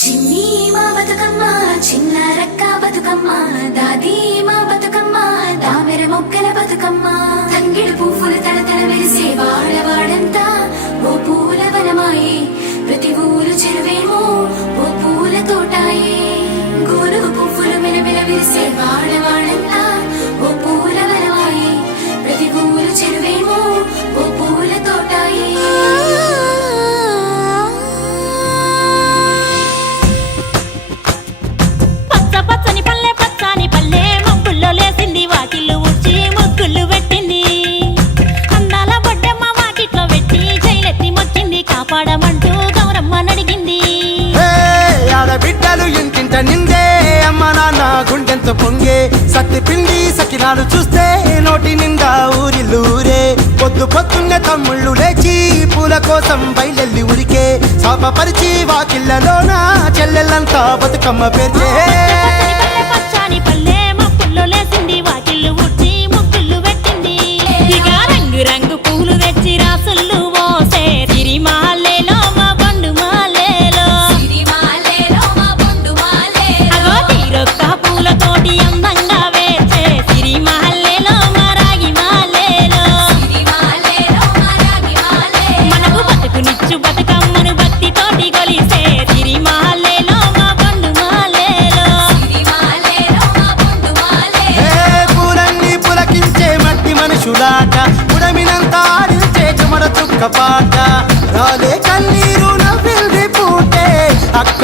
చిన్ని మా బతుకమ్మ చిన్న రక్క బతుకమ్మ దాది మా బతుకమ్మ దామెర మొక్కల బతుకమ్మ తంగిడు పువ్వులు తడతడ మెరిసే వాడవాడంతా ఓ పూల వనమాయే ప్రతి ఊరు చెరువేమో ఓ పూల తోటాయే గోరుగు పువ్వులు మెలమెల విరిసే వాడవాడంతా ఓ పూల వనమాయే ప్రతి ఊరు చెరువేమో ఓ పూల తోటాయే పచ్చని పల్లె పచ్చని పల్లె మబ్బుల్లో లేసింది వాకిళ్ళు ఊడ్చి ముగ్గులు పెట్టింది అందాల బొడ్డమ్మ వాకిట్లో పెట్టి జైలెత్తి మొక్కింది కాపాడమంటూ గౌరమ్మ నడిగింది ఆడబిడ్డలు ఇంటింట నిందే అమ్మ నాన్న గుండెంతో పొంగే సత్తి పిండి సకినాలు చూస్తే నోటి నిండా ఊరిల్లూరే పొద్దు పొద్దున్నే తమ్ముళ్ళు లేచి పూల కోసం బయలెల్లి ఉరికే శాపపరిచి వాకిళ్ళలోన చెల్లెళ్ళంతా బతుకమ్మ పేర్చే పచ్చని పల్లె మబ్బుల్లో లేసింది వాకిళ్ళు ఊడ్చి ముగ్గులు పెట్టింది ఇక రంగు రంగు పూలు తెచ్చి రాసుళ్ళు మోసే సిరిమాలేలో మా బండు మాలేలో అగో తీరొక్క పూలతోటి అందంగా వేచే సిరిమాలేలో మా రాగి మాలేలో మనకు బతుకునిచ్చు బతుకమ్మను భక్తితోటి కొలిసే సిరిమాలేలో మా బండు మాలేలో పూలన్నీ పులకించే మట్టి మనుషులాట ఉడమినంత ఆడించే చెమర చుక్క పాట రాలే కన్నీరు నవ్వింది పూటే అక్క